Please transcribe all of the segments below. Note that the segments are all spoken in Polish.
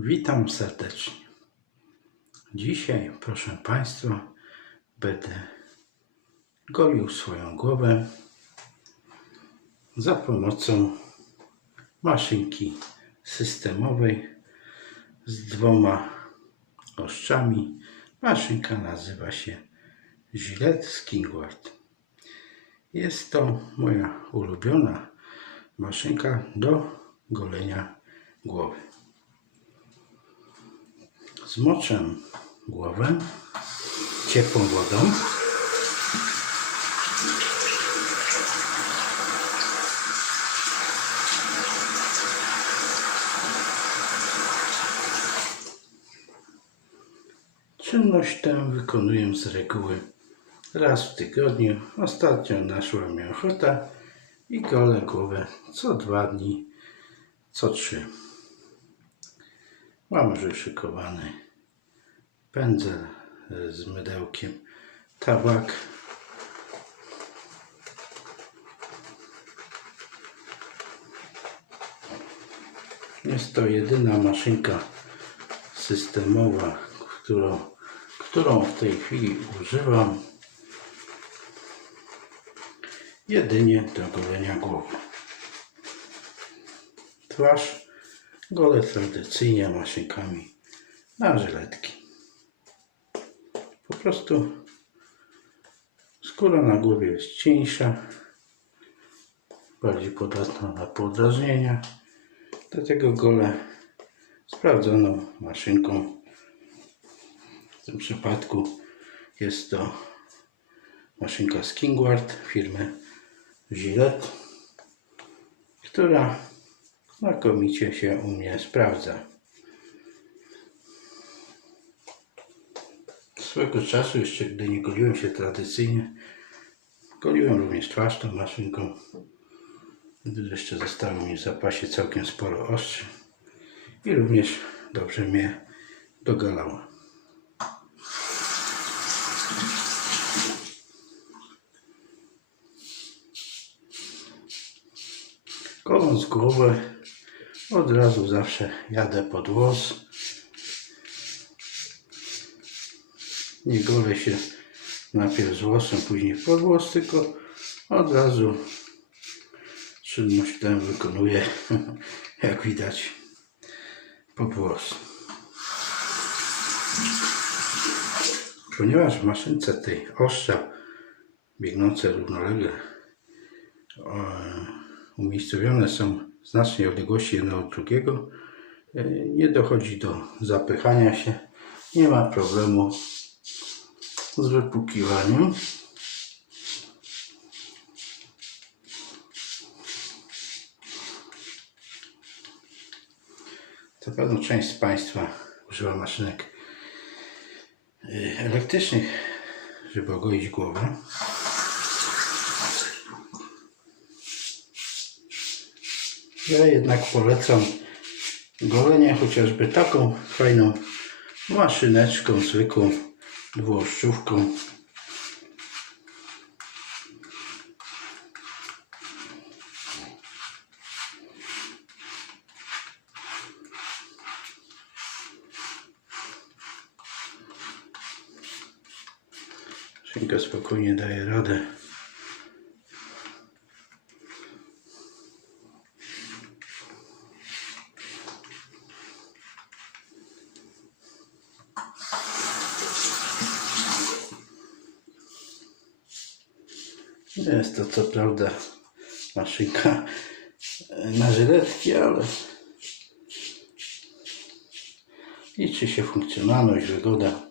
Witam serdecznie. Dzisiaj, proszę Państwa, będę golił swoją głowę za pomocą maszynki systemowej z dwoma oszczami. Maszynka nazywa się Gillette Skingward. Jest to moja ulubiona maszynka do golenia głowy. Zmoczę głowę ciepłą wodą. Czynność tę wykonuję z reguły raz w tygodniu. Ostatnio naszła mi ochota i golę głowę co dwa dni, co trzy. Mam już szykowany pędzel e, z mydełkiem, tabak. Jest to jedyna maszynka systemowa, którą, którą w tej chwili używam jedynie do golenia głowy. Twarz golę tradycyjnie maszynkami na żyletki. Po prostu skóra na głowie jest cieńsza, bardziej podatna na podrażnienia. Dlatego golę sprawdzoną maszynką. W tym przypadku jest to maszynka Skingward firmy Gillette, która znakomicie się u mnie sprawdza. Swego czasu, jeszcze gdy nie goliłem się tradycyjnie, goliłem również twarz tą maszynką. Gdy jeszcze zostało mi w zapasie całkiem sporo ostrzy i również dobrze mnie dogalała. Goląc głowę, od razu zawsze jadę pod włos. Nie golę się najpierw z włosem, później pod włos, tylko od razu czynność tę wykonuję, jak widać, pod włos. Ponieważ w maszynce tej ostrza biegnące równolegle e, umiejscowione są znacznej odległości jedno od drugiego, e, nie dochodzi do zapychania się, nie ma problemu z wypłukiwaniem. To pewno część z Państwa używa maszynek e, elektrycznych, żeby ogoić głowę. Ja jednak polecam golenie chociażby taką fajną maszyneczką, zwykłą dwuoszczówką. Szynka spokojnie daje radę. Jest to co prawda maszynka na żyletki, ale liczy się funkcjonalność, wygoda.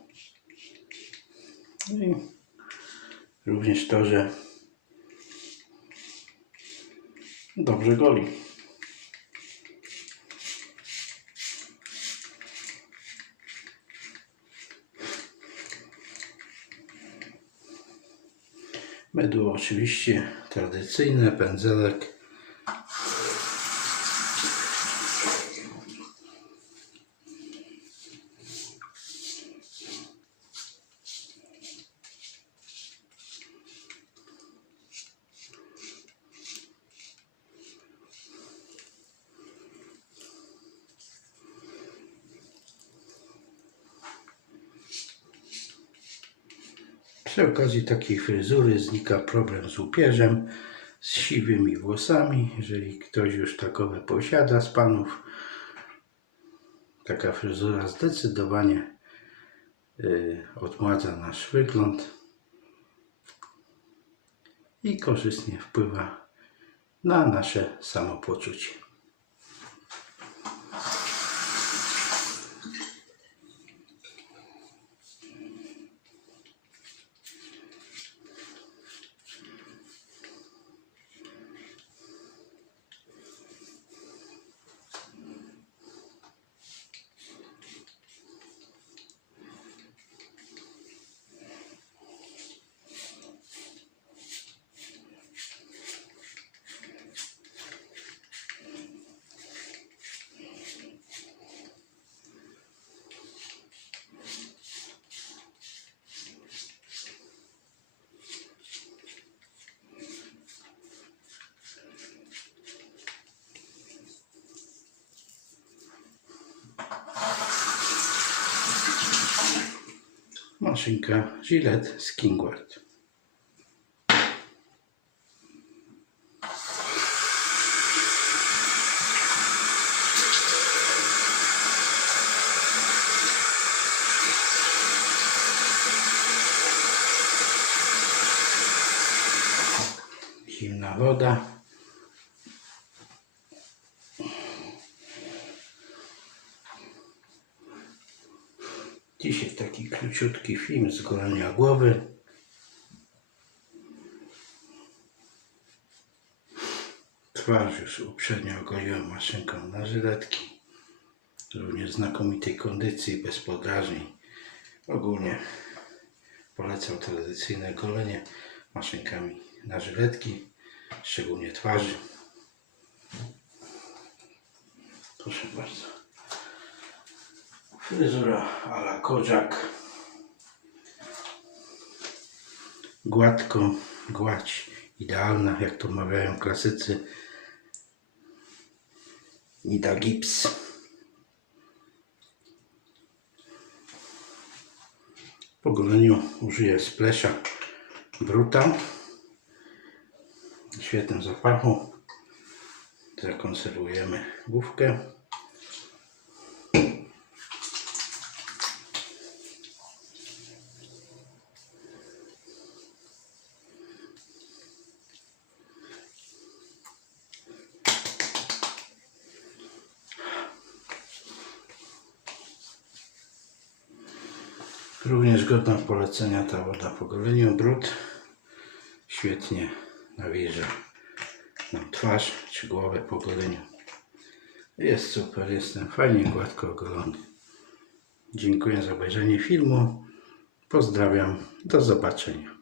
No i również to, że dobrze goli. Mydło oczywiście tradycyjne, pędzelek. Przy okazji takiej fryzury znika problem z łupieżem, z siwymi włosami. Jeżeli ktoś już takowe posiada z panów, taka fryzura zdecydowanie y, odmładza nasz wygląd i korzystnie wpływa na nasze samopoczucie. Maszynka Gillette Skingward. Zimna woda. Dzisiaj taki króciutki film z golenia głowy. Twarz już uprzednio ogoliłem maszynką na żyletki. Również znakomitej kondycji, bez podrażnień. Ogólnie polecam tradycyjne golenie maszynkami na żyletki, szczególnie twarzy. Proszę bardzo. Fryzura a la Gładko, gładź idealna, jak to mawiają klasycy. Nida gips. Po goleniu użyję splesza Bruta. Świetnym zapachu. Zakonserwujemy główkę. Również godna polecenia ta woda po goleniu. Brud świetnie nawilża nam twarz czy głowę po goleniu. Jest super, jestem fajnie gładko ogolony. Dziękuję za obejrzenie filmu. Pozdrawiam, do zobaczenia.